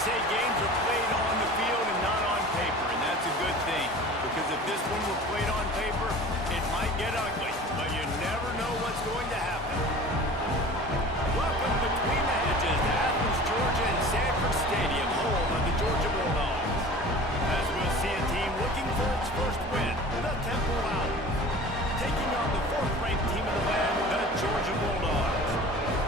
say games are played on the field and not on paper, and that's a good thing. Because if this one were played on paper, it might get ugly, but you never know what's going to happen. Welcome between the hedges to Athens, Georgia and Sanford Stadium, home of the Georgia Bulldogs. As we'll see a team looking for its first win, the Temple Owls, taking on the fourth-ranked team of the land, the Georgia Bulldogs.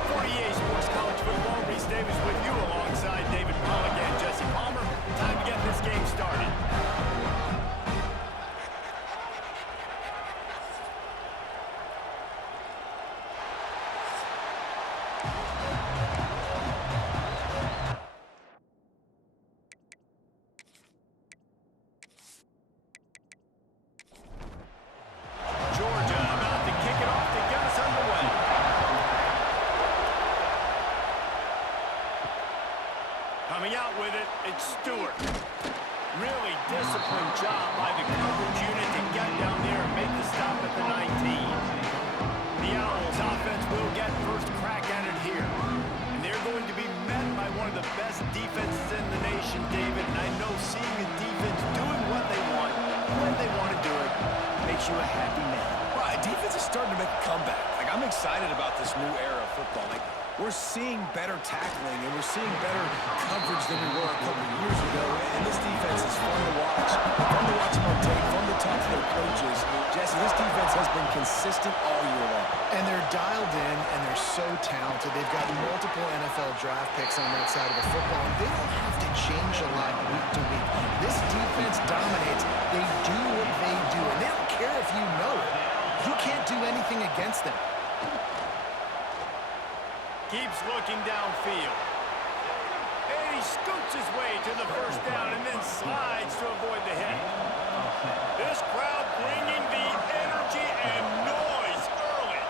For EA Sports College Football, Reese Davis with you alongside David Pollack and Jesse Palmer. Time to get this game started. Georgia about to kick it off to get us underway. Coming out with it, it's Stewart. Really disciplined job by the coverage unit to get down there and make the stop at the 19. The Owls offense will get first crack at it here. And they're going to be met by one of the best defenses in the nation, David. And I know seeing the defense doing what they want, when they want to do it, makes you a happy man. Well, defense is starting to make a comeback. Like, I'm excited about this new era of football. Like, we're seeing better tackling, and we're seeing better coverage than we were a couple of years ago. And this defense is fun to watch. Fun to watch them on tape, fun to talk to their coaches. Jesse, this defense has been consistent all year long. And they're dialed in, and they're so talented. They've got multiple NFL draft picks on that side of the football, and they don't have to change a lot week to week. This defense dominates. They do what they do, and they don't care if you know it. You can't do anything against them. Keeps looking downfield. And he scoots his way to the first down and then slides to avoid the hit. This crowd bringing the energy and noise early.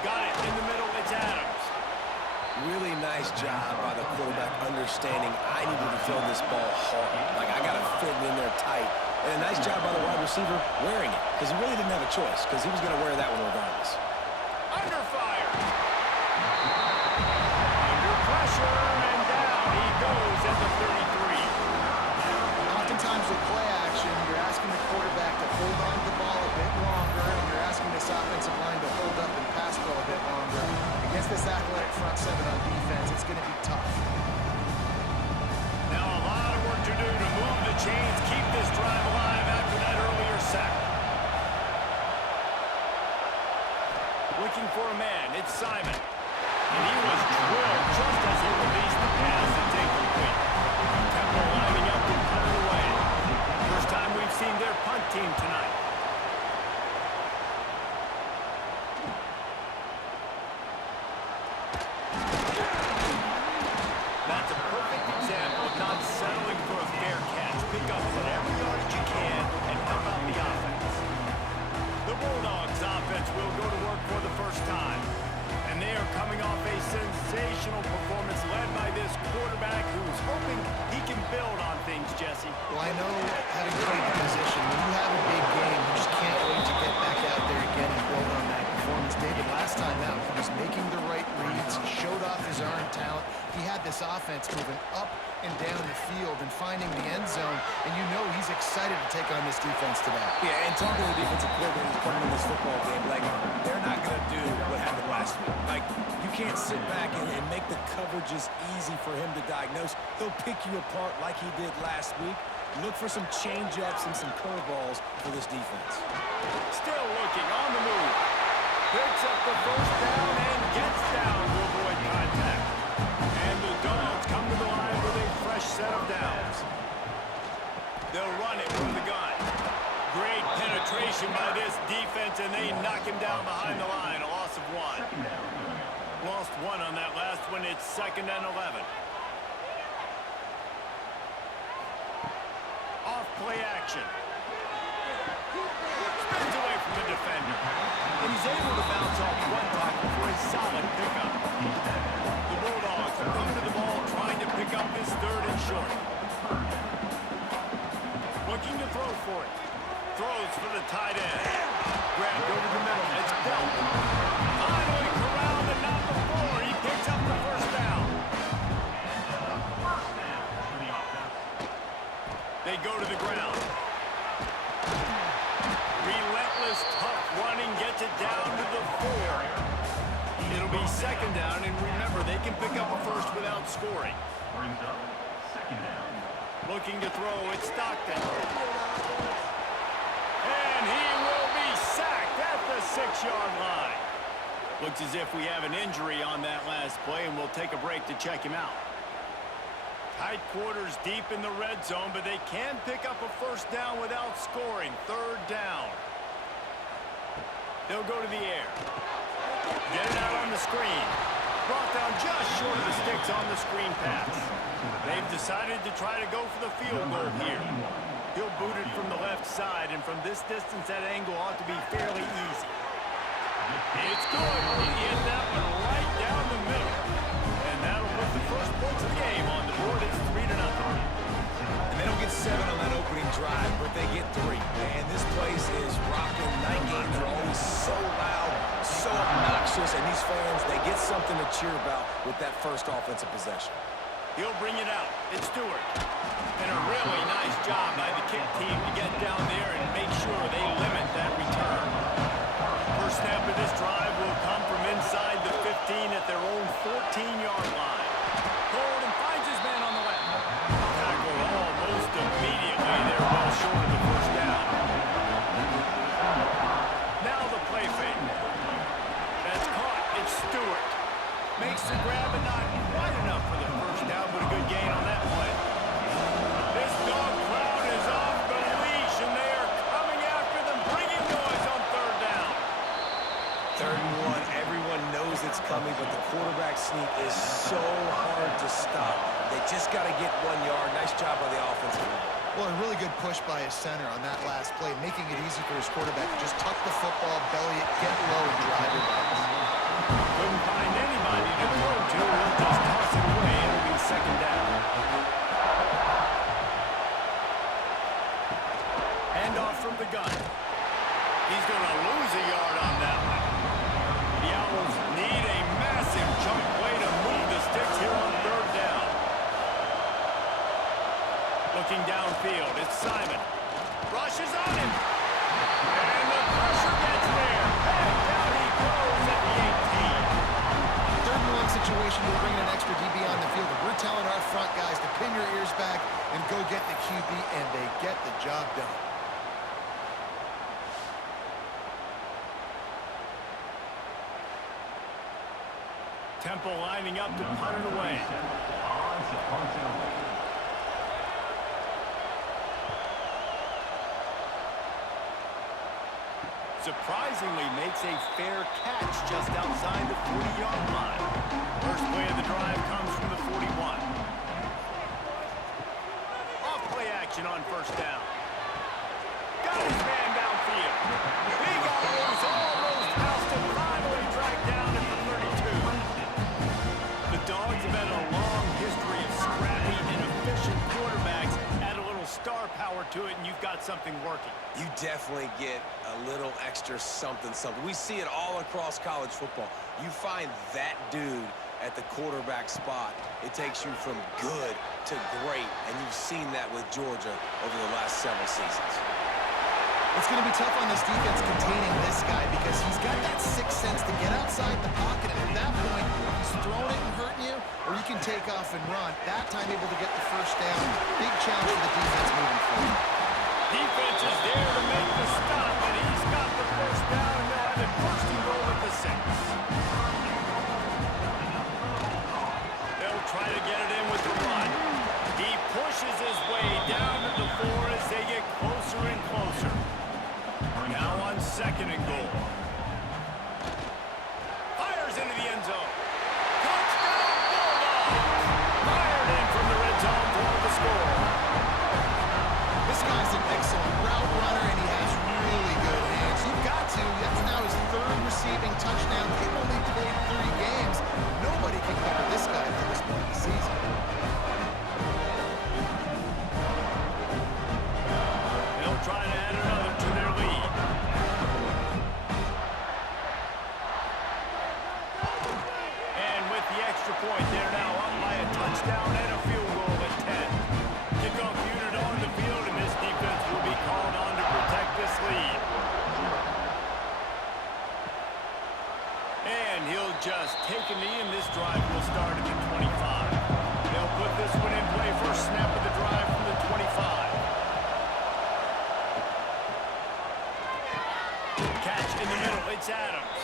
Got it in the middle, it's Adams. Really nice job by the quarterback understanding I needed to throw this ball hard. Like, I got to fit it in there tight. And a nice job by the wide receiver wearing it, because he really didn't have a choice, because he was going to wear that one regardless. Under fire. Under pressure, and down he goes at the 33. Oftentimes with play action, you're asking the quarterback to hold on to the ball a bit longer, and you're asking this offensive line to hold up and pass ball a bit longer. Against this athletic front seven on defense, it's going to be tough. Now a lot of work to do to move the chains, keep this drive alive after that earlier sack. Looking for a man, it's Simon. And he was drilled just as he released the pass. It's incomplete. Temple lining up to punt it away. First time we've seen their punt team tonight. That's a perfect example of not settling for a fair catch. Pick up whatever yardage you can and help out the offense. The Bulldogs offense will go to work for the first time. And they are coming off a sensational performance led by this quarterback who's hoping he can build on things, Jesse. Well, I know having played the position, when you have a big game, you just can't wait to get back out there again and build on that performance. David, last time out, he was making the right reads. He showed off his arm talent. He had this offense moving up and down the field and finding the end zone, and you know he's excited to take on this defense today. Yeah, and talking to the defensive coordinator coming in this football game, like, they're not going to do what happened last week. Like, you can't sit back and make the coverages easy for him to diagnose. He'll pick you apart like he did last week. Look for some change-ups and some curveballs for this defense. Still looking on the move. Picks up the first down and gets down to avoid contact. And the Dogs come to the line with a fresh set of downs. They'll run it from the gun. Great penetration by this defense, and they knock him down behind the line. A loss of one. Lost one on that last one. It's 2nd and 11. Off play action. Spins away from the defender. And he's able to bounce off one tackle for a solid pickup. The Bulldogs come to the ball trying to pick up this 3rd and short. Looking to throw for it. Throws for the tight end. Grabbed over the middle. It's Belt. Finally corralled and not before. He picks up the first down. second down, and remember, they can pick up a first without scoring. Brings up second down. Looking to throw, it's Stockton. And he will be sacked at the 6-yard line. Looks as if we have an injury on that last play, and we'll take a break to check him out. Tight quarters deep in the red zone, but they can pick up a first down without scoring. Third down. They'll go to the air. Get it out on the screen. Brought down just short of the sticks on the screen pass. They've decided to try to go for the field goal here. He'll boot it from the left side, and from this distance, that angle ought to be fairly easy. It's good. He hit that one right down the middle. And that'll put the first points of the game on the board. It's 3-0. And they don't get 7 on that opening drive, but they get 3. Man, this place is rocking. Night games are always so loud, so obnoxious, and these fans, they get something to cheer about with that first offensive possession. He'll bring it out. It's Stewart. And a really nice job by the kick team to get down there and make sure they limit that return. First snap of this drive will come from inside the 15 at their own 14-yard line. Forward and finds his man on the left. Tackled almost immediately. They're well short of the first down. Now the play fake. That's caught. It's Stewart. Makes the grab, but not quite enough for the first down, but a good gain on that play. This dog crowd is off the leash, and they are coming after them, bringing noise on third down. 3rd and 1, everyone knows it's coming, but the quarterback sneak is so hard to stop. They just got to get 1 yard. Nice job by the offensive line. Well, a really good push by his center on that last play, making it easy for his quarterback to just tuck the football, belly it, get low, and drive your backs. Couldn't find anybody to throw to. He'll just toss it away. It'll be second down. Handoff from the gun. He's going to lose a yard on that one. The Owls need a massive chunk play to move the sticks here on third down. Looking downfield, it's Simon. Rushes on him. And the pressure gets there. And down he goes at the 18. 3rd and 1 situation, we'll bring in an extra DB on the field. We're telling our front guys to pin your ears back and go get the QB, and they get the job done. Temple lining up to punt it away. Surprisingly makes a fair catch just outside the 40-yard line. First play of the drive comes from the 41. Off play action on first down. Got his man downfield. He got loose, almost passed him, finally dragged down at the 32. The Dogs have had a long history of scrappy and efficient quarterbacks. Add a little star power to it, and you've got something working. You definitely get a little extra something. We see it all across college football. You find that dude at the quarterback spot, it takes you from good to great, and you've seen that with Georgia over the last several seasons. It's going to be tough on this defense containing this guy because he's got that sixth sense to get outside the pocket, and at that point, he's throwing it and hurting you, or you can take off and run. That time able to get the first down. Big challenge for the defense moving forward. Defense is there to make the stop, and he's got the first down, and they'll have it first and goal at the 6. They'll try to get it in with the run. He pushes his way down to the 4 as they get closer and closer. Now on second and goal. Fires into the end zone. Touchdown, Bulldogs! Fired in from the red zone for the score. This guy's an excellent route runner, and he has really good hands. You've got to. That's now his 3rd receiving touchdown. They've only played 3 games. Nobody can cover this guy at this point in the season. They'll try to add another to their lead. And with the extra point, they're now up by a touchdown and a field goal at 10. Kickoff unit on the field, and this defense will be called on to protect this lead. And And he'll just take a knee, and this drive will start at the 25. They'll put this one in play for a snap of the drive from the 25. Catch in the middle. It's Adams.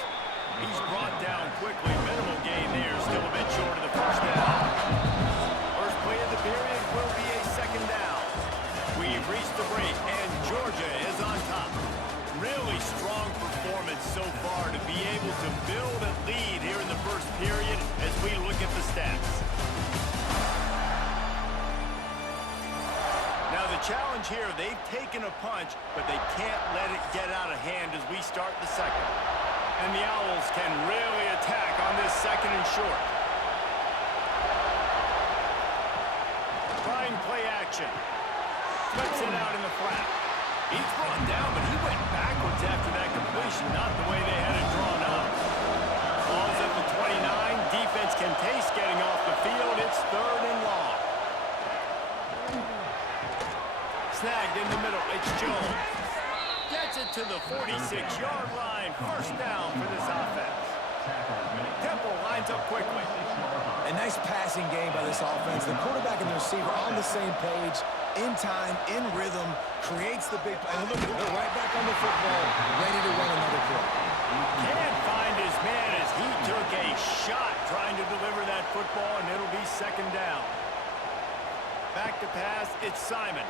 He's brought down quickly. Minimal gain there. Still a bit short of the first down. First play of the period will be a second down. We've reached the break, and Georgia is on top. Really strong performance so far to be able to build a lead here in the first period as we look at the stats. Now the challenge here, they've taken a punch, but they can't let it get out of hand as we start the second. And the Owls can really attack on this second and short. Trying play action. Flips it out in the flat. He's brought down, but he went backwards after that completion, not the way they had it drawn up. Ball's at the 29. Defense can taste getting off the field. It's third and long. Snagged in the middle. It's Jones. Gets it to the 46-yard line. First down for this offense. Temple lines up quickly. A nice passing game by this offense. The quarterback and the receiver on the same page, in time, in rhythm, creates the big play. And look, they're right back on the football, ready to run another play. Can't find his man as he took a shot trying to deliver that football, and it'll be second down. Back to pass, it's Simon.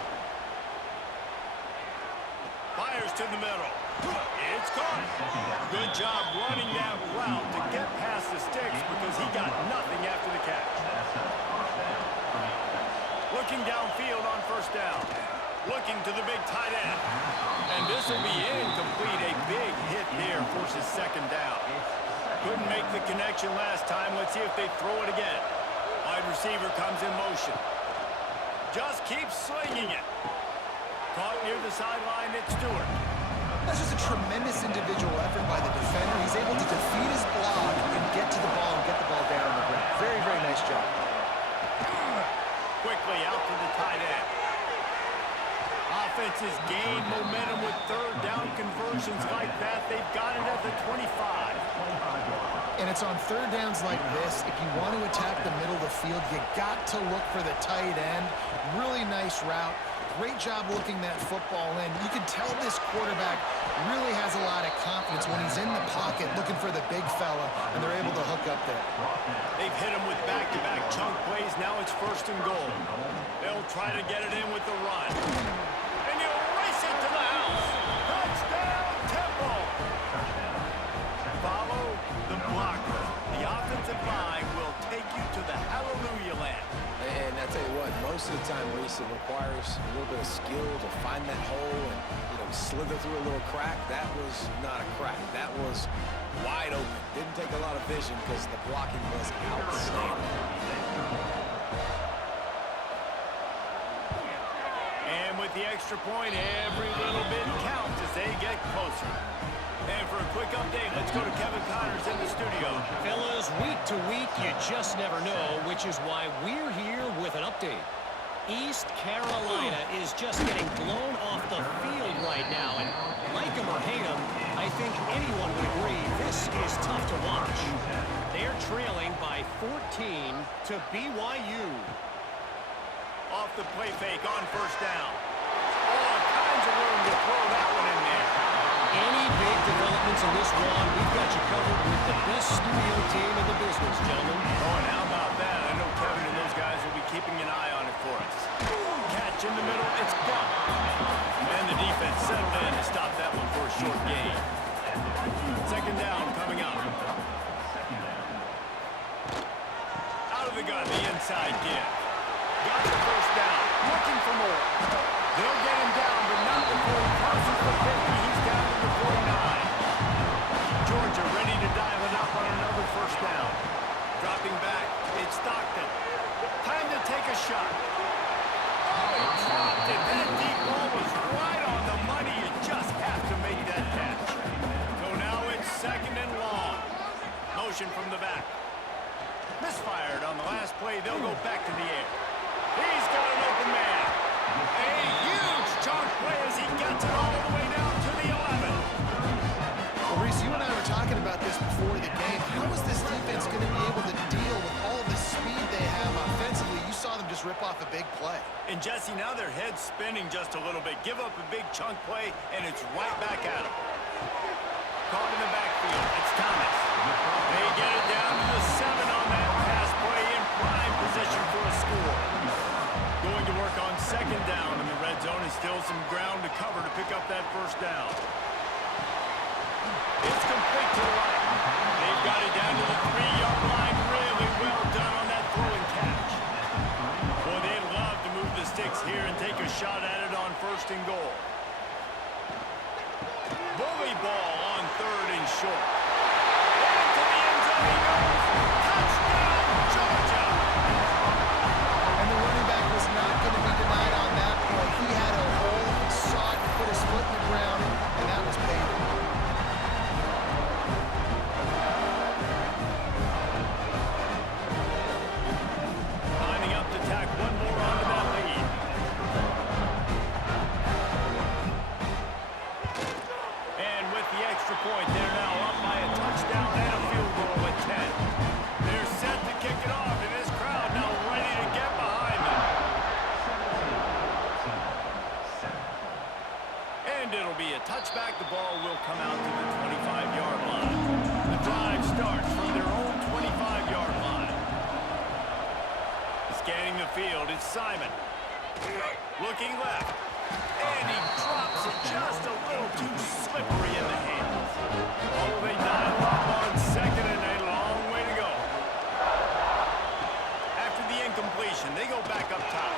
Fires to the middle. It's caught. Good job running that route to get past the sticks because he got nothing after the catch. Looking downfield on first down. Looking to the big tight end. And this will be incomplete. A big hit there forces second down. Couldn't make the connection last time. Let's see if they throw it again. Wide receiver comes in motion. Just keeps slinging it. Caught near the sideline, it's Stewart. That's just a tremendous individual effort by the defender. He's able to defeat his block and get to the ball and get the ball down on the ground. Very, very nice job. Quickly out to the tight end. Offense has gained momentum with third down conversions like that. They've got it at the 25. And it's on third downs like this. If you want to attack the middle of the field, you got to look for the tight end. Really nice route. Great job looking that football in. You can tell this quarterback really has a lot of confidence when he's in the pocket looking for the big fella, and they're able to hook up there. They've hit him with back-to-back chunk plays. Now it's first and goal. They'll try to get it in with the run. And you race it to the house. Touchdown, Temple. Follow the blocker. The offensive line will take you to the hallelujah land. And I tell you what, most of the time, Reese, it requires a little bit of skill to find that hole and, slither through a little crack. That was not a crack. That was wide open. Didn't take a lot of vision because the blocking was outstanding. And with the extra point, every little bit counts as they get closer. And for a quick update, let's go to Kevin Connors in the studio. Fellas, week to week, you just never know, which is why we're here with an update. East Carolina is just getting blown off the field right now, and like them or hate them, I think anyone would agree this is tough to watch. They're trailing by 14 to BYU. Off the play fake on first down. All kinds of room to throw that one in there. Any big developments in this one, we've got you covered with the best studio team in the business, gentlemen. Oh, and how about that? I know Kevin and those guys will be keeping an eye on it for us. Catch in the middle, it's gone. And the defense settled in to stop that one for a short gain. Second down coming up. Out of the gun, the inside give. Got the first down, looking for more. They'll get him down, but not before he crosses the 50. He's down to the 49. Georgia ready to dial it up on another first down. Dropping back, it's Stockton. Time to take a shot. Oh, he dropped it. That deep ball was right on the money. You just have to make that catch. So now it's second and long. Motion from the back. Misfired on the last play. They'll go back to the air. He's got an open man. A huge chunk play as he gets it all the way down to the 11. Well, Reese, you and I were talking about this before the game. How is up off a big play. And Jesse, now their head's spinning just a little bit. Give up a big chunk play, and it's right back at them. Caught in the backfield. It's Thomas. They get it down to the 7 on that pass play in prime position for a score. Going to work on second down in the red zone, and still some ground to cover to pick up that first down. It's complete to the right. They've got it down to the 3-yard line. Really well done on that throw and catch. Boy, they'd love to move the sticks here and take a shot at it on first and goal. Bully ball on third and short. Into the end zone he goes. Touchdown, Georgia! And the running back was not going to be denied on that play. He had a hole, he saw it, put his foot in the ground, and that was paid. Lining up to tack one more onto that lead. And with the extra point, they're now up by a touchdown and a field goal at 10. They're set to kick it off, and this crowd now ready to get behind them. And it'll be a touchback. The ball will come out to the 25-yard line. The drive starts from their own 25-yard line. Scanning the field, it's Simon. Looking left. And he drops it just a little too slippery in the hands. Oh, they dial up on second and a long way to go. After the incompletion, they go back up top.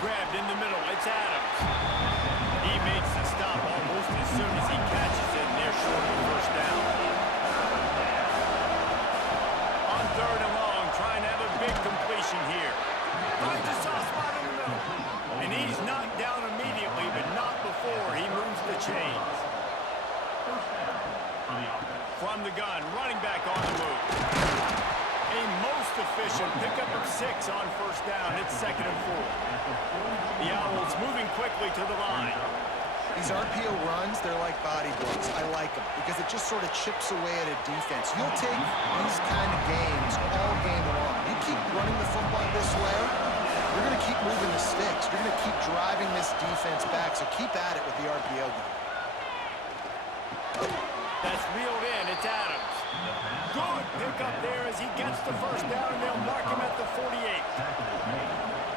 Grabbed in the middle, it's Adams. He makes the stop almost as soon as he catches it, and they're short of the first down. On third and long, trying to have a big completion here. Finds a soft spot in the middle. And he's knocked down immediately, but not before he moves the chains. From the gun, running back on the move. A most efficient pickup of 6 on first down. It's second and 4. The Owls moving quickly to the line. These RPO runs, they're like body blows. I like them because it just sort of chips away at a defense. You'll take these kind of games all game long. You keep running the football this way, you're going to keep moving the sticks. You're going to keep driving this defense back, so keep at it with the RPO game. That's reeled in. It's Adams. Good pickup there as he gets the first down, and they'll mark him at the 48.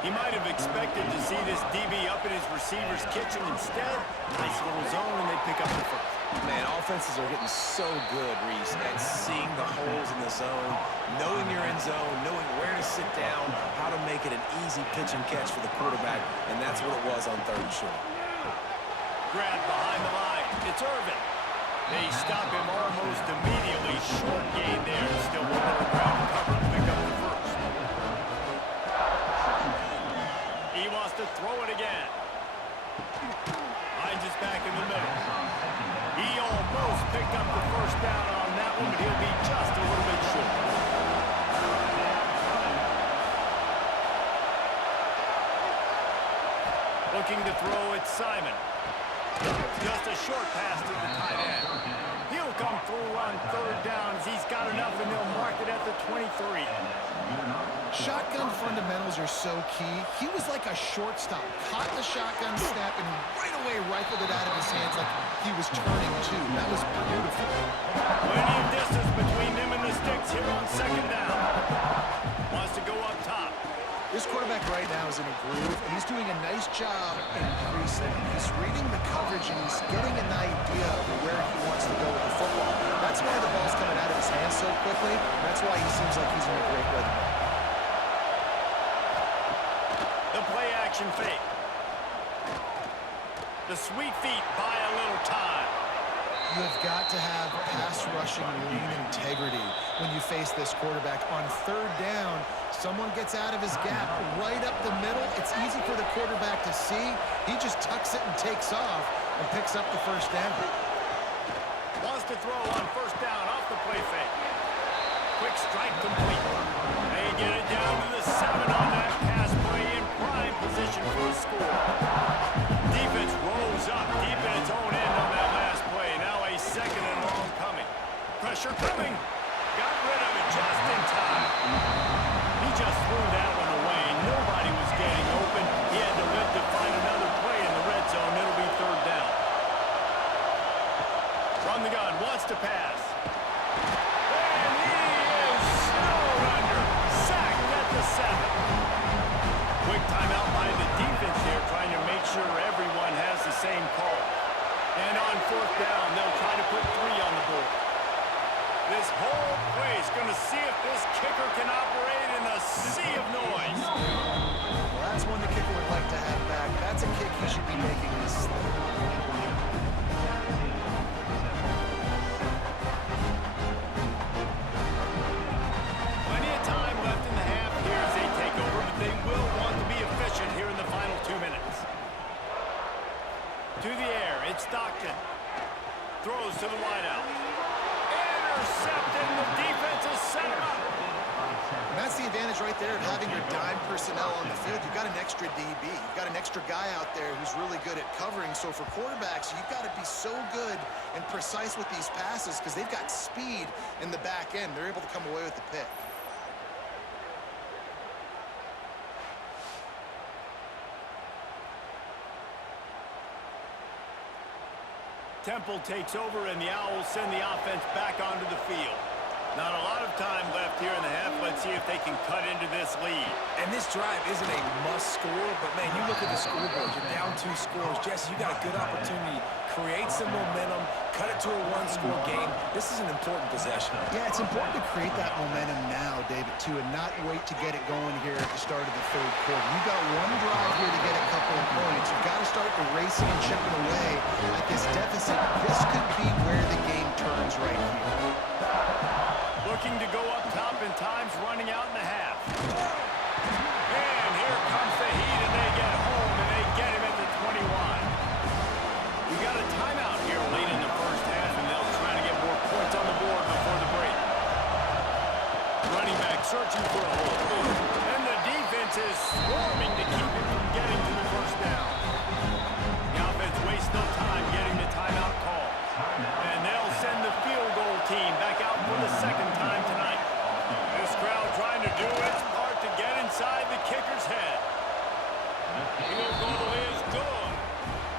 He might have expected to see this DB up in his receiver's kitchen. Instead, nice little zone, and they pick up the first. Man, offenses are getting so good, Reese, at seeing the holes in the zone, knowing your end zone, knowing where to sit down, how to make it an easy pitch and catch for the quarterback, and that's what it was on third and short. Grabbed behind the line. It's Irvin. They stop him almost immediately. Short gain there. Still one on the ground to cover to pick up the first. He wants to throw it again. Hines is back in the middle. He almost picked up the first down on that one, but he'll be just a little bit short. Looking to throw, it's Simon. Just a short pass to the tight end. He'll come through on third down as he's got enough, and they'll mark it at the 23. Shotgun fundamentals are so key. He was like a shortstop. Caught the shotgun snap and right away rifled it out of his hands like he was turning two. That was beautiful. Plenty of distance between them and the sticks here on second down. Wants to go up top. This quarterback right now is in a groove, and he's doing a nice job in pre-snap. He's reading the coverage, and he's getting an idea of where he wants to go with the football. That's why the ball's coming out of his hands so quickly. That's why he seems like he's in a great rhythm. The play action fake. The sweet feet buy a little time. You have got to have pass rushing lean integrity when you face this quarterback. On third down, someone gets out of his gap right up the middle. It's easy for the quarterback to see. He just tucks it and takes off and picks up the first down. Wants to throw on first down off the play fake. Quick strike complete. They get it down to the 7 on that pass play in prime position for a score. Defense rolls up deep in its own end on that last play. Now a second and long coming. Pressure coming. Got rid of it just in time. He just threw that one away. Nobody was getting down. They'll try to put 3 on the board. This whole place going to see if this kicker can operate in a sea of noise. Well, that's one the kicker would like to have back. That's a kick he should be making this slip. Plenty of time left in the half here as they take over, but they will want to be efficient here in the final 2 minutes. To the air, it's Stockton. Throws to the wideout. Intercepted, the defense has set him up. And that's the advantage right there of having your dime personnel on the field. You've got an extra DB. You've got an extra guy out there who's really good at covering. So for quarterbacks, you've got to be so good and precise with these passes because they've got speed in the back end. They're able to come away with the pick. Temple takes over, and the Owls send the offense back onto the field. Not a lot of time left here in the half. Let's see if they can cut into this lead. And this drive isn't a must score, but man, you look at the scoreboard, you're down 2 scores. Jesse, you got a good opportunity. Create some momentum, cut it to a 1-score game. This is an important possession. Yeah, it's important to create that momentum now, David, too, and not wait to get it going here at the start of the 3rd quarter. You've got one drive here to get a couple of points. You've got to start erasing and chipping away at this deficit. This could be where the game turns right here. Looking to go up top, and time's running out in the half. And here comes the Heat, and they get home, and they get him at the 21. We got a timeout here late in the first half, and they'll try to get more points on the board before the break. Running back searching for a hole. And the defense is swarming to keep him from getting to the first down. The offense wastes no time getting the timeout call. And they'll send the field goal team back out for the 2nd time tonight. This crowd trying to do its part to get inside the kicker's head. Field goal is good.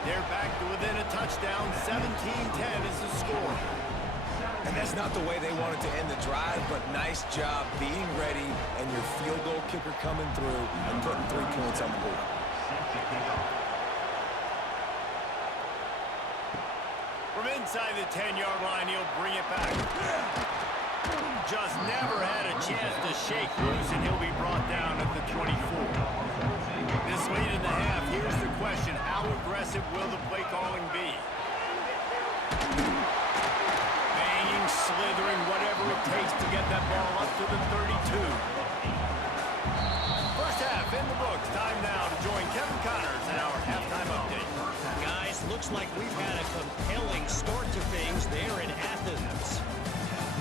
They're back to within a touchdown. 17-10 is the score. And that's not the way they wanted to end the drive, but nice job being ready and your field goal kicker coming through and putting 3 points on the board. From inside the 10-yard line, he'll bring it back. Just never had a chance to shake loose, and he'll be brought down at the 24. This late in the half, here's the question. How aggressive will the play calling be? Banging, slithering, whatever it takes to get that ball up to the 32. First half in the books. Time now to join Kevin Connors in our halftime update. Guys, looks like we've had a compelling start to things there in Athens.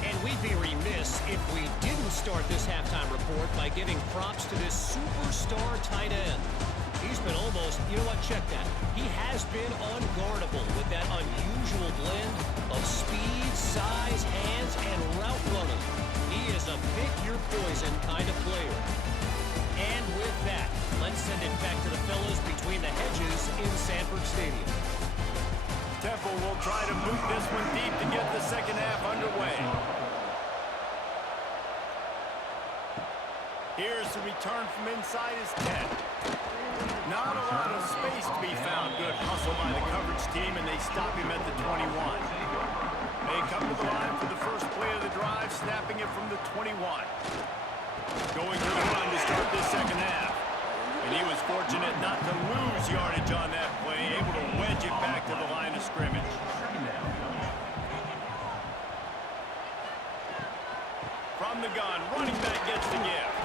And we'd be remiss if we didn't start this halftime report by giving props to this superstar tight end. He's been almost, you know what, check that. He has been unguardable with that unusual blend of speed, size, hands, and route running. He is a pick-your-poison kind of player. And with that, let's send it back to the fellas between the hedges in Sanford Stadium. Temple will try to boot this one deep to get the second half underway. Here's the return from inside his 10. Not a lot of space to be found. Good hustle by the coverage team, and they stop him at the 21. They come to the line for the first play of the drive, snapping it from the 21. Going to the run to start this second half. And he was fortunate not to lose yardage on that play, able to wedge it back to the line of scrimmage. From the gun, running back gets the gift.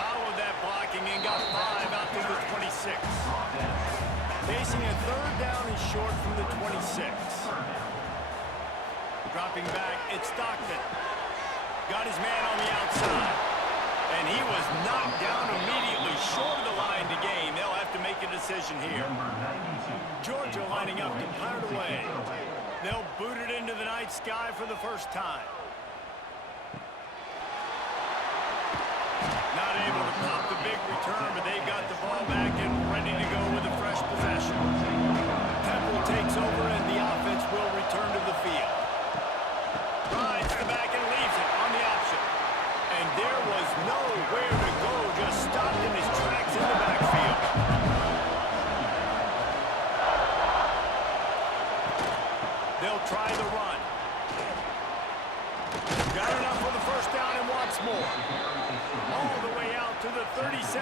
Followed that blocking and got 5 out to the 26. Facing a 3rd down and short from the 26. Dropping back, it's Stockton. Got his man on the outside. And he was knocked down immediately short of the line to gain. They'll have to make a decision here. Georgia lining up to punt it away. They'll boot it into the night sky for the first time. Not able to pop the big return, but they've got the ball back and ready to go with a fresh possession. Temple takes over, and the offense will return to the field. Rides the back and leaves it on the option. And there was nowhere to go, just stopped in his tracks in the backfield. They'll try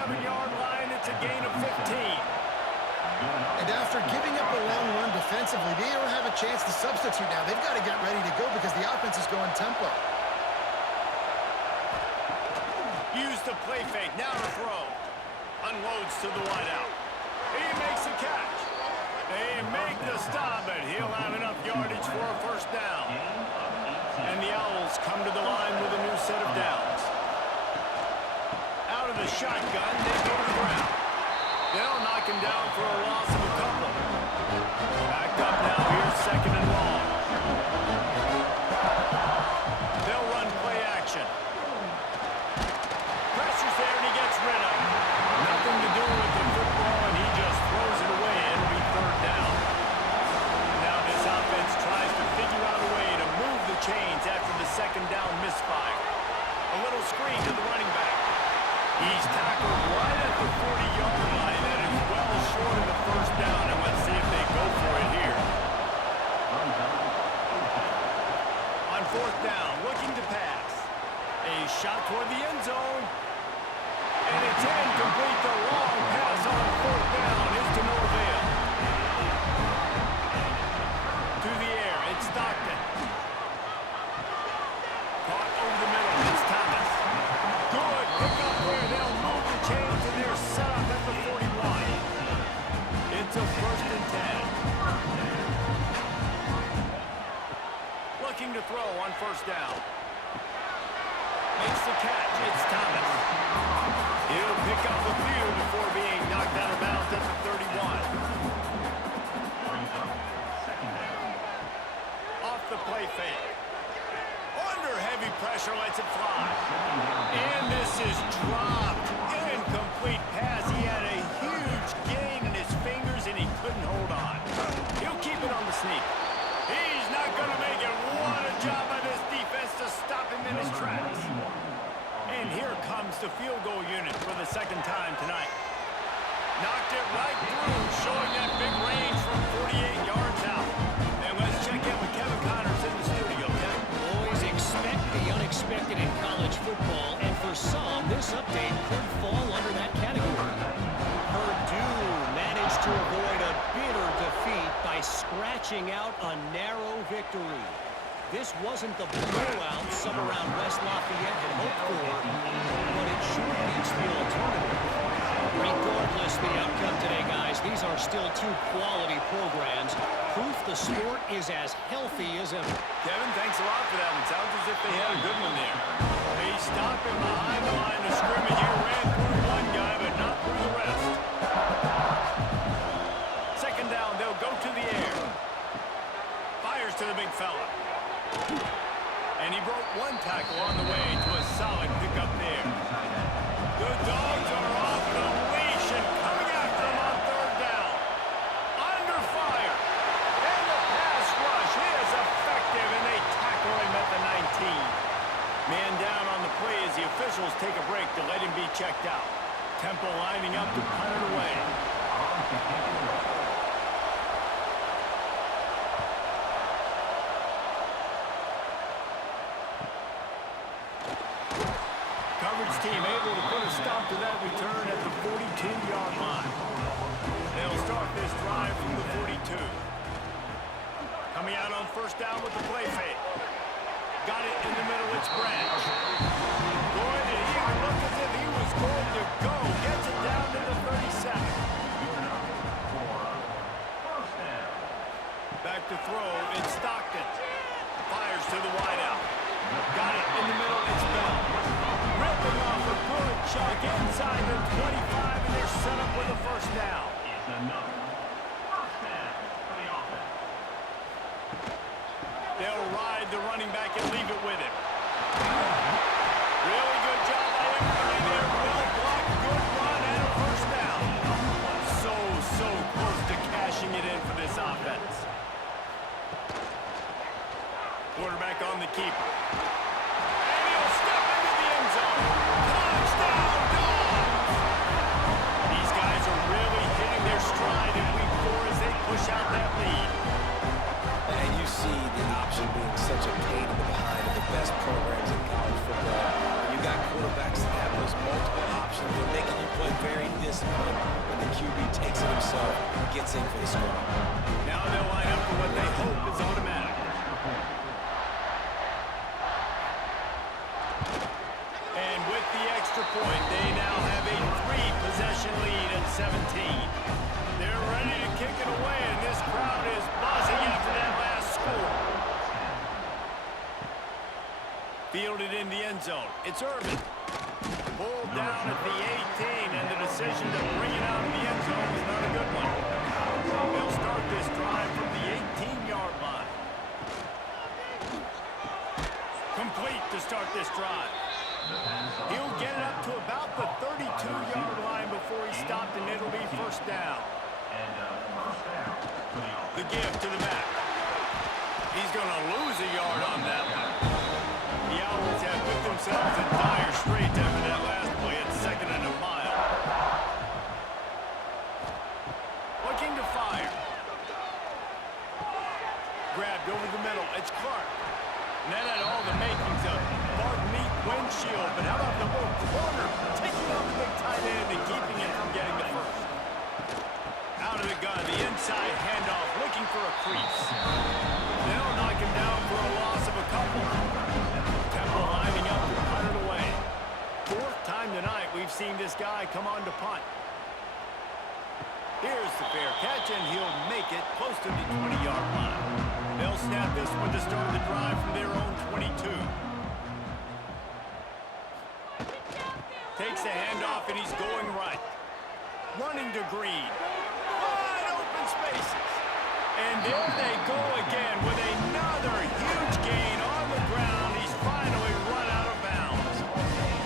7-yard line. It's a gain of 15. And after giving up a long run defensively, they don't have a chance to substitute now. They've got to get ready to go because the offense is going tempo. Use the play fake. Now to throw. Unloads to the wideout. He makes the catch. They make the stop, but he'll have enough yardage for a first down. And the Owls come to the line with a new set of downs. Out of the shotgun, they go to the ground. They'll knock him down for a loss of a couple. Backed up now, here's second and long. They'll run play action. Pressure's there and he gets rid of it. Nothing to do with the football and he just throws it away. It'll be third down. Now this offense tries to figure out a way to move the chains after the second down misfire. A little screen to the running back. He's tackled right at the 40-yard line. That is well short of the first down, and let's see if they go for it here. On fourth down, looking to pass. A shot toward the end zone. And it's incomplete. The long pass on fourth down is to no avail. To the air, it's Stockton. Caught over the middle, it's Thomas. Good pick up there. They'll move the chains and they're set up at the 41. It's a first and 10. Looking to throw on first down. Makes the catch. It's Thomas. He'll pick up the field before being knocked out of bounds at the 31. Off the play fake. Under heavy pressure, lets it fly. And this is dropped. Incomplete pass. He had a huge gain in his fingers and he couldn't hold on. He'll keep it on the sneak. He's not going to make it. What a job by this defense to stop him in his tracks. And here comes the field goal unit for the second time tonight. Knocked it right through, showing that big range from 48 yards out. And let's check in with Kevin Connors in the studio, Kevin. Always expect the unexpected in college football, and for some, this update could fall under that category. Purdue managed to avoid a bitter defeat by scratching out a narrow victory. This wasn't the blowout some around West Lafayette had hoped for, but it sure beats the alternative. Regardless the outcome today, guys, these are still two quality programs. Proof the sport is as healthy as ever. Kevin, thanks a lot for that. It sounds as if they had a good one there. They stop him behind the line of scrimmage. He ran through one guy, but not through the rest. Second down, they'll go to the air. Fires to the big fella. And he broke one tackle on the way to a solid pickup there. The Dogs are off the leash and coming after him on third down. Under fire. And the pass rush is effective, and they tackle him at the 19. Man down on the play as the officials take a break to let him be checked out. Temple lining up to punt it away. Coverage team able to put a stop to that return at the 42-yard line. They'll start this drive from the 42. Coming out on first down with the play fake. Got it in the middle, it's Branch. Boy, did he look as if he was going to go. Gets it down to the 37. Back to throw, it's Stockton. Fires to the wideout. Got it in the middle, it's Bell. Ripping off a good chunk inside the 25, and they're set up with a first down. They'll ride the running back and leave it with him. Really good job by everybody there. Well blocked, good run, and a first down. So close to cashing it in for this offense. Quarterback on the keeper. And he'll step into the end zone. Touchdown, Dogs! These guys are really hitting their stride in week 4 as they push out that lead. And you see the option being such a pain in the behind of the best programs in college football. When you got quarterbacks that have those multiple options, they're making you play very disciplined when the QB takes it himself and gets in for the score. Now they'll line up for what they hope is automatic. And with the extra point, they now have a 3-possession lead at 17. They're ready to kick it away, and this crowd is buzzing after that last score. Fielded in the end zone. It's Irvin. Pulled down at the 18, and the decision to bring it out of the end zone was not a good one. They'll start this drive from the 18-yard line. Complete to start this drive. He'll get it up to about the 32-yard line before he's stopped, and it'll be first down. The give to the back. He's going to lose a yard on that one. The Owls have put themselves in dire straits after that last play at 2nd and a mile. Looking to fire. Grabbed over the middle. It's Clark. And that had all the makings of Bart Meat windshield. But how about the little corner taking on the big tight end and keeping it from getting the first? Out of the gun, the inside handoff, looking for a crease. They'll knock him down for a loss of a couple. Temple lining up to punt it away. 4th time tonight we've seen this guy come on to punt. Here's the fair catch, and he'll make it close to the 20-yard line. They'll snap this one to start the drive from their own 22. Takes the handoff, and he's going right. Running to Green. Wide open spaces. And there they go again with another huge gain on the ground. He's finally run out of bounds.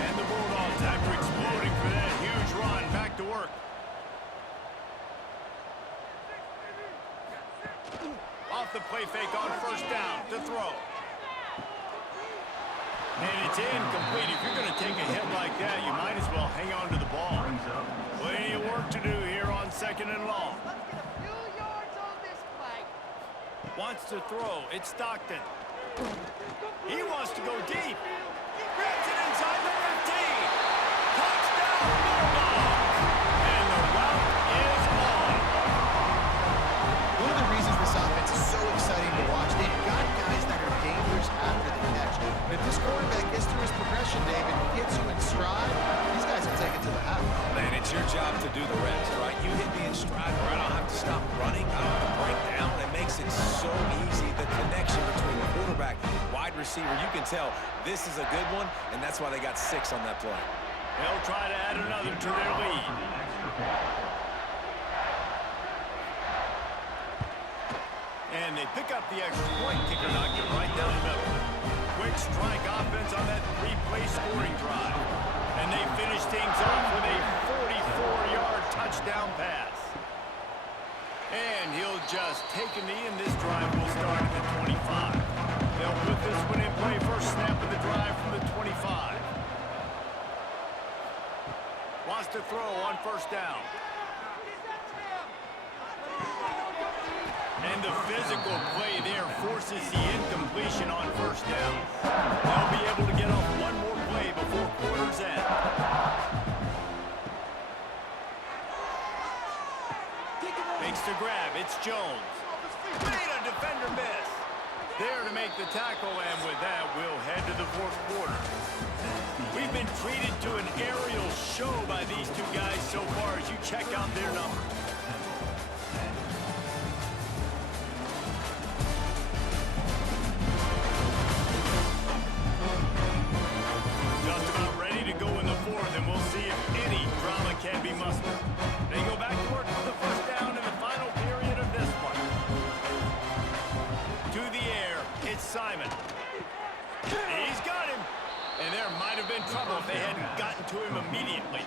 And the Bulldogs, after exploding for that huge run, back to work. Off the play fake on first down to throw. And it's incomplete. If you're going to take a hit like that, you might as well hang on to the ball. Plenty of work to do here on 2nd and long. Let's get a few yards on this play. Wants to throw. It's Stockton. He wants to go deep. Grabs it inside the 15. Touchdown, Bulldogs! And the route is on. One of the reasons this offense is so exciting to watch, they've got guys that are dangerous after the catch. And if this quarterback gets through his progression, David, hits you in stride, these guys will take it to the house. Man, it's your job to do the rest, right? You hit me in stride where I don't have to stop running. I don't have to break down. It makes it so easy. The connection between the quarterback, wide receiver, you can tell this is a good one, and that's why they got 6 on that play. They'll try to add another to their lead. And they pick up the extra point. Kicker knocked it right down the middle. Quick strike offense on that 3-play scoring drive. And they finish things off with a 44-yard touchdown pass. And he'll just take a knee, and this drive will start at the 25. They'll put this one in play first snap of the drive from the 25. Wants to throw on first down. And the physical play there forces the incompletion on first down. They'll be able to get off one more play before quarter's end. Makes the grab. It's Jones. Made a defender miss. There to make the tackle, and with that, we'll head to the 4th quarter. We've been treated to an aerial show by these two guys so far as you check out their numbers. Just about ready to go in the 4th, and we'll see if any drama can be mustered. They go back to work for the first down in the final period of this one. To the air, it's Simon. He's got him. And there might have been trouble if they hadn't gotten to him immediately.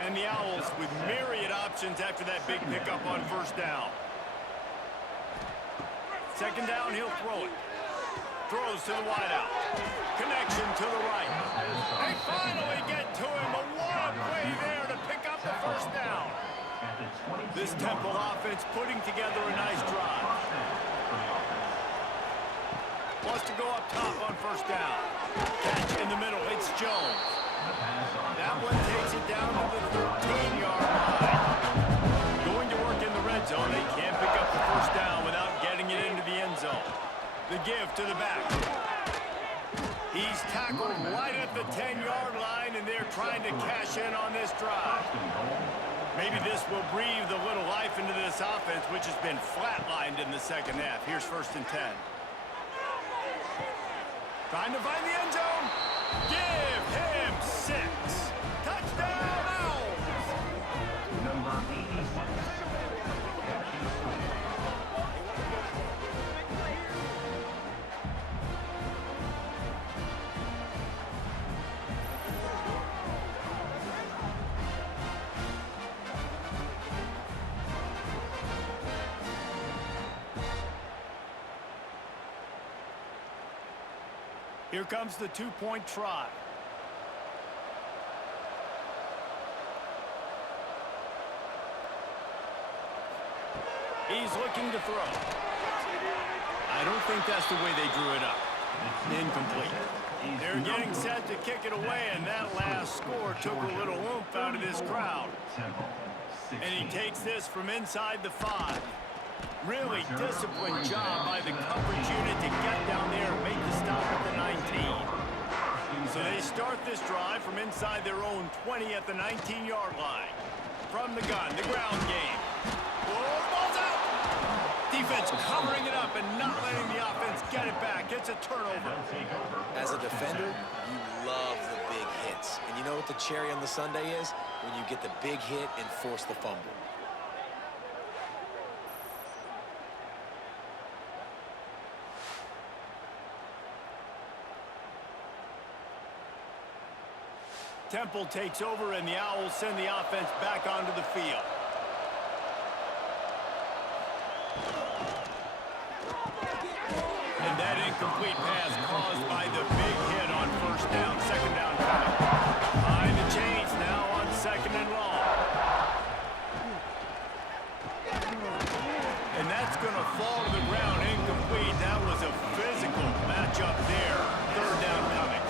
And the Owls with myriad options after that big pickup on first down. 2nd down, he'll throw it. Throws to the wideout. Connection to the right. They finally get to him. A what a play there to pick up the first down. This Temple offense putting together a nice drive. Wants to go up top on first down. Catch in the middle. It's Jones. That one takes it down to the 30. give to the back. He's tackled right at the 10-yard line, and they're trying to cash in on this drive. Maybe this will breathe a little life into this offense, which has been flatlined in the second half. Here's 1st and 10. Trying to find the end zone. Give him 6. Touchdown, Owls! Number 86. Here comes the 2-point try. He's looking to throw. I don't think that's the way they drew it up. Incomplete. They're getting set to kick it away, and that last score took a little oomph out of this crowd. And he takes this from inside the 5. Really disciplined job by the coverage unit to get down there and make the stop at the 19. So they start this drive from inside their own 20 at the 19-yard line. From the gun, the ground game. Whoa, the ball's out! Defense covering it up and not letting the offense get it back. It's a turnover. As a defender, you love the big hits. And you know what the cherry on the sundae is? When you get the big hit and force the fumble. Temple takes over, and the Owls send the offense back onto the field. And that incomplete pass caused by the big hit on 1st down, 2nd down coming. Behind the chains now on 2nd and long. And that's going to fall to the ground incomplete. That was a physical matchup there. 3rd down coming.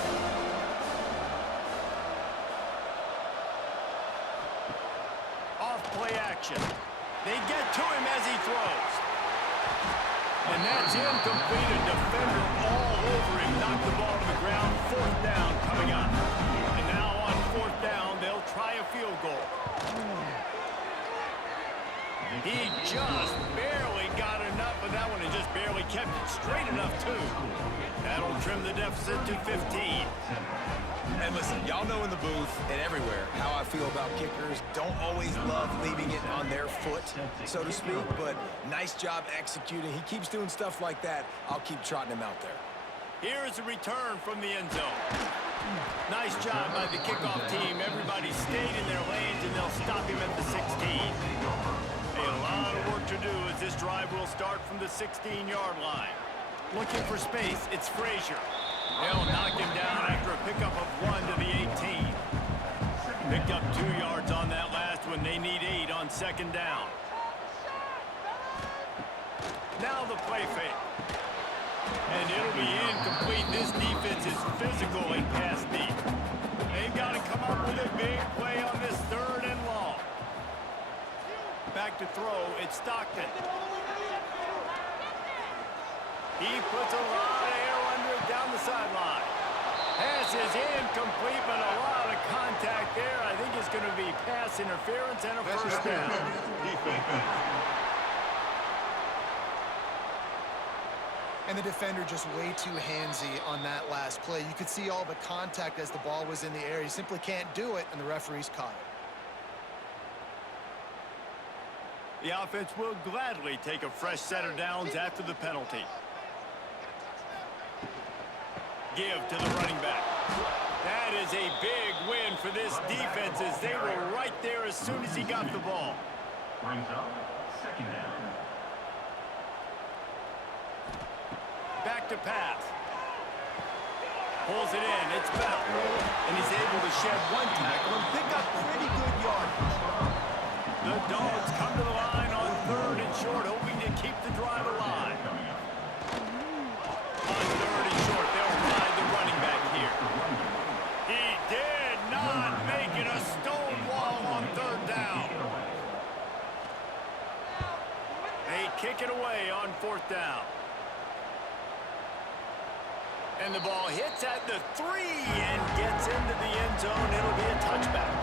Play action. They get to him as he throws. And that's incomplete. A defender all over him. Knocked the ball to the ground. 4th down coming up. And now on 4th down, they'll try a field goal. He just barely got enough of that one and just barely kept it straight enough, too. That'll trim the deficit to 15. And listen, y'all know in the booth and everywhere how I feel about kickers. Don't always love leaving it on their foot, so to speak, but nice job executing. He keeps doing stuff like that. I'll keep trotting him out there. Here's a return from the end zone. Nice job by the kickoff team. Everybody stayed in their lanes, and they'll stop him at the 16. A lot of work to do as this drive will start from the 16-yard line. Looking for space, it's Frazier. They'll knock him down after a pickup of 1 to the 18. Picked up 2 yards on that last one. They need 8 on 2nd down. Now the play fake. And it'll be incomplete. This defense is physical and pass deep. They've got to come up with a big play on this 3rd and long. Back to throw, it's Stockton. He puts a lot of air under it down the sideline. Pass is incomplete, but a lot of contact there. I think it's going to be pass interference and a 1st down. And the defender just way too handsy on that last play. You could see all the contact as the ball was in the air. He simply can't do it, and the referees caught it. The offense will gladly take a fresh set of downs after the penalty. Give to the running back. That is a big win for this defense as they were right there as soon as he got the ball. Brings up 2nd down. Back to pass. Pulls it in. It's Bell. And he's able to shed 1 tackle and pick up pretty good yardage. The Dogs come to the line on 3rd and short, hoping to keep the drive alive. On 3rd and short, they'll ride the running back here. He did not make it a stone wall on 3rd down. They kick it away on 4th down. And the ball hits at the 3 and gets into the end zone. It'll be a touchback.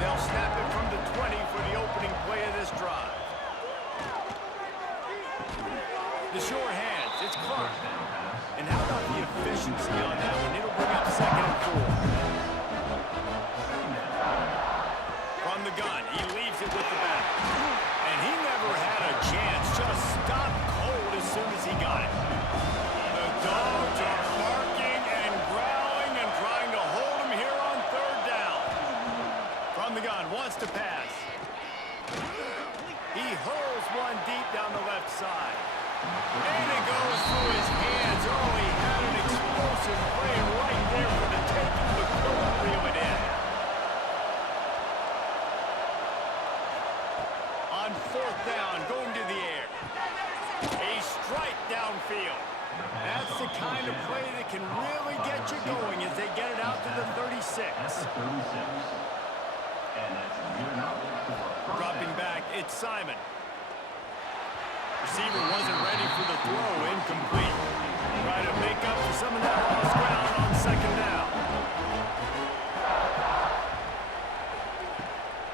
They'll snap it from the 20 for the opening play of this drive. The sure hands, it's Clark. And how about the efficiency on that one? It'll bring up 2nd and 4. From the gun, he leaves it with the back. And he never had a chance, just stopped cold as soon as he got it. The dogs are barking and growling and trying to hold him here on 3rd down. From the gun, wants to pass. He hurls one deep down the left side. And it goes through his hands. Oh, he had an explosive play right there for the taking, but couldn't reel it in. On 4th down, going to the air. A strike downfield. That's the kind of play that can really get you going as they get it out to the 36. Dropping back, it's Simon. Receiver wasn't ready for the throw, incomplete. Try to make up for some of that lost ground on 2nd down.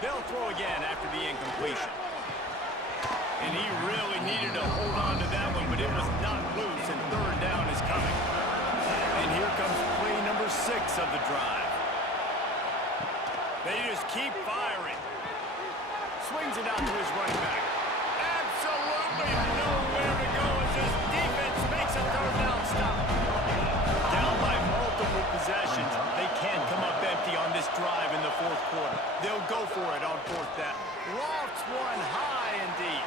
They'll throw again after the incompletion. And he really needed to hold on to that one, but it was not loose, and 3rd down is coming. And here comes play number 6 of the drive. They just keep firing. Swings it out to his running back. Absolutely nowhere to go as this defense makes a 3rd down stop. Down by multiple possessions. They can't come up empty on this drive in the 4th quarter. They'll go for it on 4th down. Lofts one high and deep.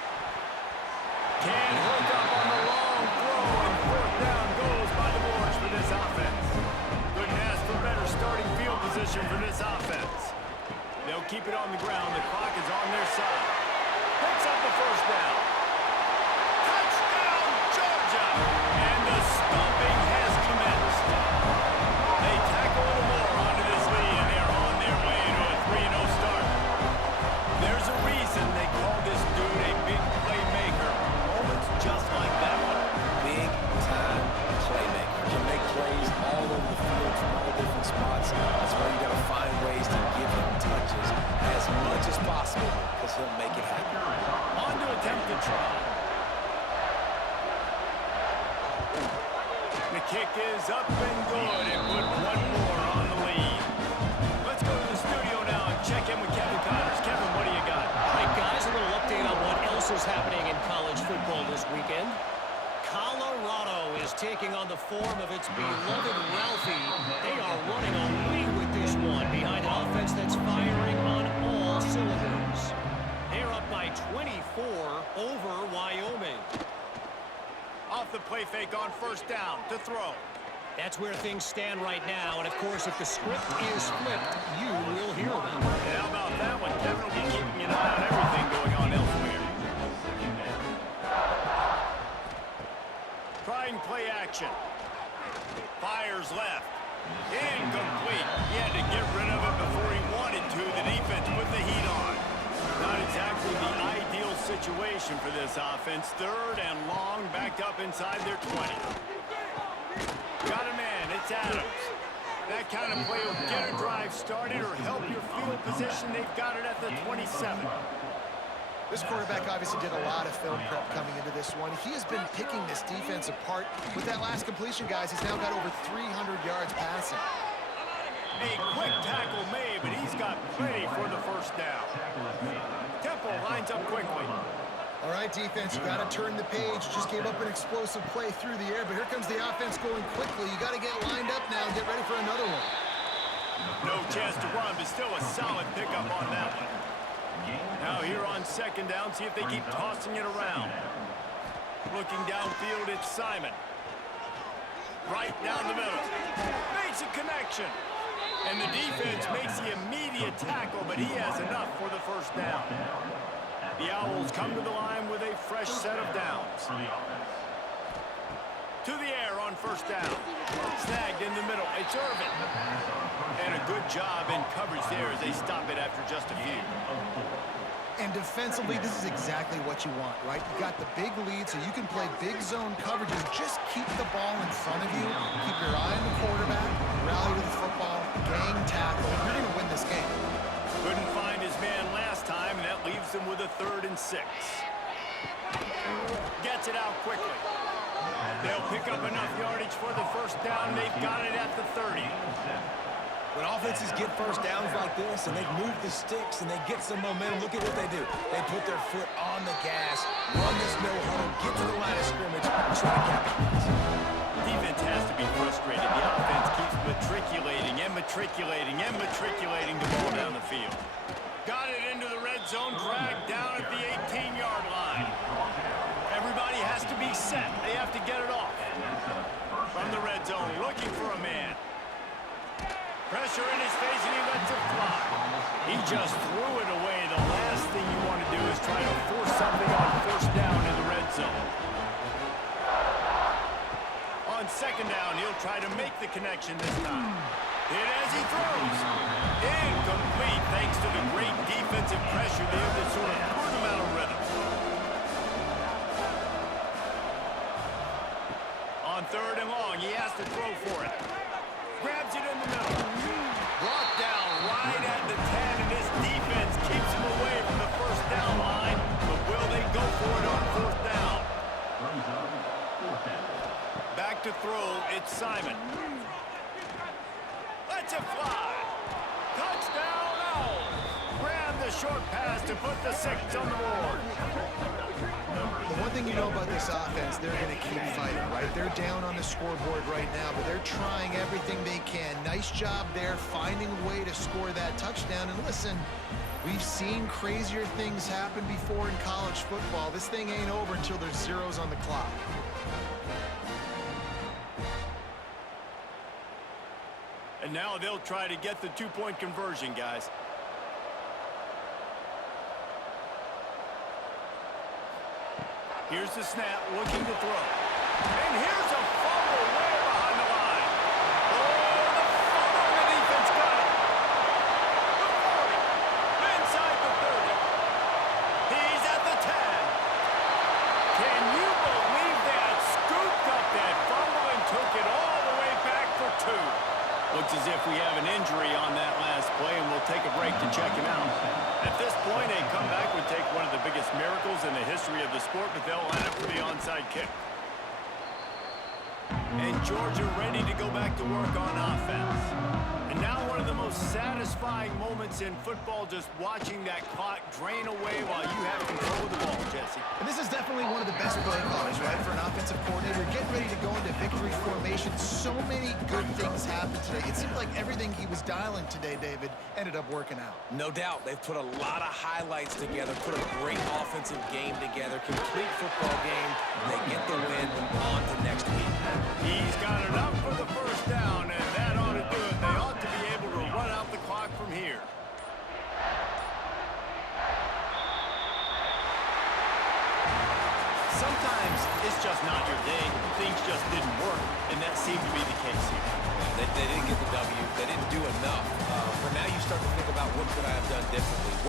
Can't hook up on the long throw, and 4th down goes by the boards for this offense. Couldn't ask for better starting field position for this offense. They'll keep it on the ground. The clock is on their side. Picks up the 1st down. Touchdown, Georgia! And the stomping has commenced. They tackle a little more onto this lead, and they're on their way to a 3-0 start. There's a reason they call this dude a big playmaker. Moments just like that one. Big-time playmaker. Can make plays all over the field from all different spots. That's why you got to find ways to give him touches as much as possible because he'll make it happen. On to attempt the try. The kick is up and good, and put one more on the lead. Let's go to the studio now and check in with Kevin Connors. Kevin, what do you got? All right, guys, a little update on what else is happening in college football this weekend. Colorado is taking on the form of its beloved Ralphie. They are running away with this one behind an offense that's firing on all cylinders. They're up by 24 over Wyoming. Off the play fake on 1st down to throw. That's where things stand right now, and of course, if the script is flipped, you will hear about it. And how about that one? Kevin will be keeping an eye on everything going on elsewhere. Trying play action. Fires left. Incomplete. He had to get rid of it before he wanted to. The defense put the heat on. Not exactly the ideal situation for this offense. 3rd and long, backed up inside their 20. Got a man. It's Adams. That kind of play will get a drive started or help your field position. They've got it at the 27. This quarterback obviously did a lot of film prep coming into this one. He has been picking this defense apart. With that last completion, guys, he's now got over 300 yards passing. A quick tackle made, but he's got plenty for the 1st down. Temple lines up quickly. All right, defense, you got to turn the page. Just gave up an explosive play through the air, but here comes the offense going quickly. You got to get lined up now and get ready for another one. No chance to run, but still a solid pickup on that one. Now here on 2nd down, see if they keep tossing it around. Looking downfield, it's Simon. Right down the middle. Makes a connection. And the defense makes the immediate tackle, but he has enough for the 1st down. The Owls come to the line with a fresh set of downs. To the air on 1st down. Snagged in the middle. It's Irvin. And a good job in coverage there as they stop it after just a few. And defensively, this is exactly what you want, right? You got the big lead, so you can play big zone coverages. Just keep the ball in front of you. Keep your eye on the quarterback. Rally to the football. Gang tackle. You're going to win this game. Couldn't find his man last time, and that leaves him with a 3rd and 6. Gets it out quickly. They'll pick up enough yardage for the first down. They've got it at the 30. When offenses get first downs like this and they move the sticks and they get some momentum, look at what they do. They put their foot on the gas, run this no-huddle, get to the line of scrimmage, and try to capitalize. Defense has to be frustrated. The offense keeps matriculating the ball down the field. Got it into the red zone, dragged down at the 18-yard line. Everybody has to be set. They have to get it off. From the red zone, looking for a man. Pressure in his face, and he lets it fly. He just threw it away. The last thing you want to do is try to force something on first down in the red zone. On second down, he'll try to make the connection this time. Hit as he throws. Incomplete, thanks to the great defensive pressure there that sort of put him out of rhythm. On 3rd and long, he has to throw for it. Grabs it in the middle. Brought down right at the 10, and this defense keeps him away from the first down line. But will they go for it on 4th down? Back to throw, it's Simon. Lets it fly. Touchdown, Owls. Grab the short pass to put the 6 on the board. The one thing you know about this offense, they're going to keep fighting, right? They're down on the scoreboard right now, but they're trying everything they can. Nice job there, finding a way to score that touchdown. And listen, we've seen crazier things happen before in college football. This thing ain't over until there's zeros on the clock. And now they'll try to get the 2-point conversion, guys. Here's the snap, looking to throw. And here's a fumble way behind the line. Oh, the fumble, the defense got it. The 40, inside the 30. He's at the 10. Can you believe that? Scooped up that fumble and took it all the way back for 2. Looks as if we have an injury on that last play, and we'll take a break to check him out. At this point, a comeback would take one of the biggest miracles in the history of the sport, but they'll line up for the onside kick. And Georgia ready to go back to work on offense. And now one of the most satisfying moments in football, just watching that clock drain away while you have control of the ball, Jesse. And this is definitely one of the best play callers, right, for an offensive coordinator. Getting ready to go into victory formation. So many good things happened today. It seemed like everything he was dialing today, David, ended up working out. No doubt. They've put a lot of highlights together, put a great offensive game together, complete football game. They get the win on to next week. He's got enough for the first down, and that ought to do it. They ought to be able to run out the clock from here. Sometimes it's just not your day. Things just didn't work, and that seemed to be the case here. They didn't get the W. They didn't do enough. But now you start to think about what could I have done differently.